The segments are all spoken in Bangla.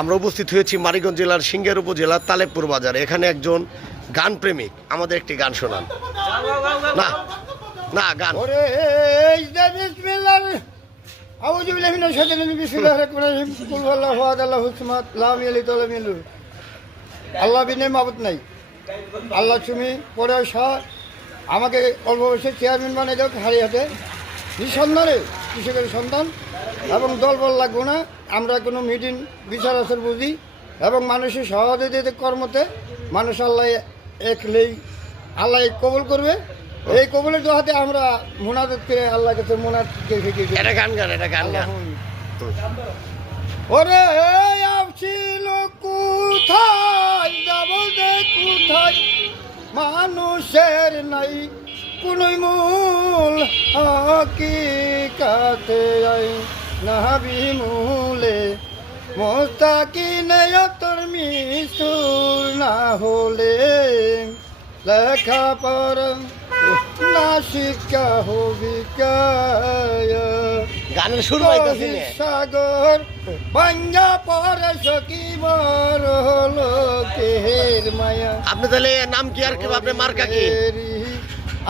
আমরা উপস্থিত হয়েছি মানিকগঞ্জ জেলার সিংহের উপজেলার তালেবপুর বাজারে। এখানে একজন গান প্রেমিক আমাদের একটি গান শোনান। না না গান আল্লাহ বিনে মাবুদ নাই। আল্লাহ তুমি পরে আমাকে অল্প বয়সে চেয়ারম্যান বানিয়ে দাও হারিয়ে নিঃসন্ধানে কৃষকের সন্তান এবং দলবল লাগবো না। আমরা কোনো মিটিং বিচার আচার বুঝি এবং মানুষের সহযোগিতা কর্মতে মানুষ আল্লাহ একলেই আল্লাহ কবুল করবে। এই কবুলের দোহাতে আমরা মোনাজাত করে আল্লাহ কাছে এটা গান গান এটা গান গান। ওরে আসছিল কোথায় যাব যে কোথায় মানুষের নাই কোনই মূল হাকিকাতে আই না বিমূলে মোস্তাকিনে তোর মিসুর না হলে লেখাপড়া না শিক্ষা হবি গানের শুরু হইতাছে না। সাগর বাঞ্জা পরে সকি মর হলো কের মায়া। আপনি তাহলে নাম কি আর কি আপনি মার্কা কি?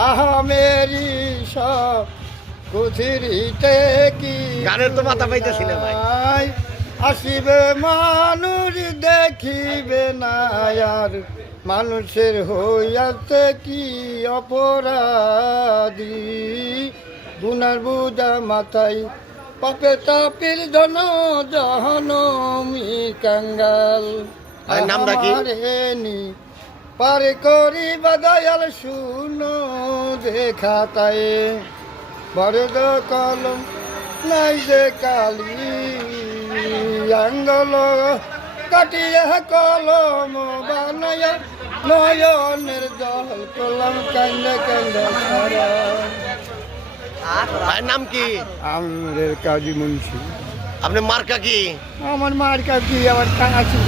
আহা মেরি সব কুথিরিতে কি গানের তো মাথা পাইতেছি না ভাই। আসিবে মানুষ দেখিবে না আর মানুষের হইয়াছে কি অপরাধী গুনার বুঝা মাথায় পাপে তাপির জন জহনমি কাঙ্গাল। নামটা কি? পারে করি বাদায়াল শুনো দেখা তাই বরদ কলম নাই যে কালি আঙ্গল কাটিয়া কলম বানায়া নয়নের জল কলম কান্দে কান্দে সারা। ভাইয়ের নাম কি? আমাদের কাজী মুন্সি। আপনি মার্কা কি? আমার মার কাছে আমার টাকা ছিল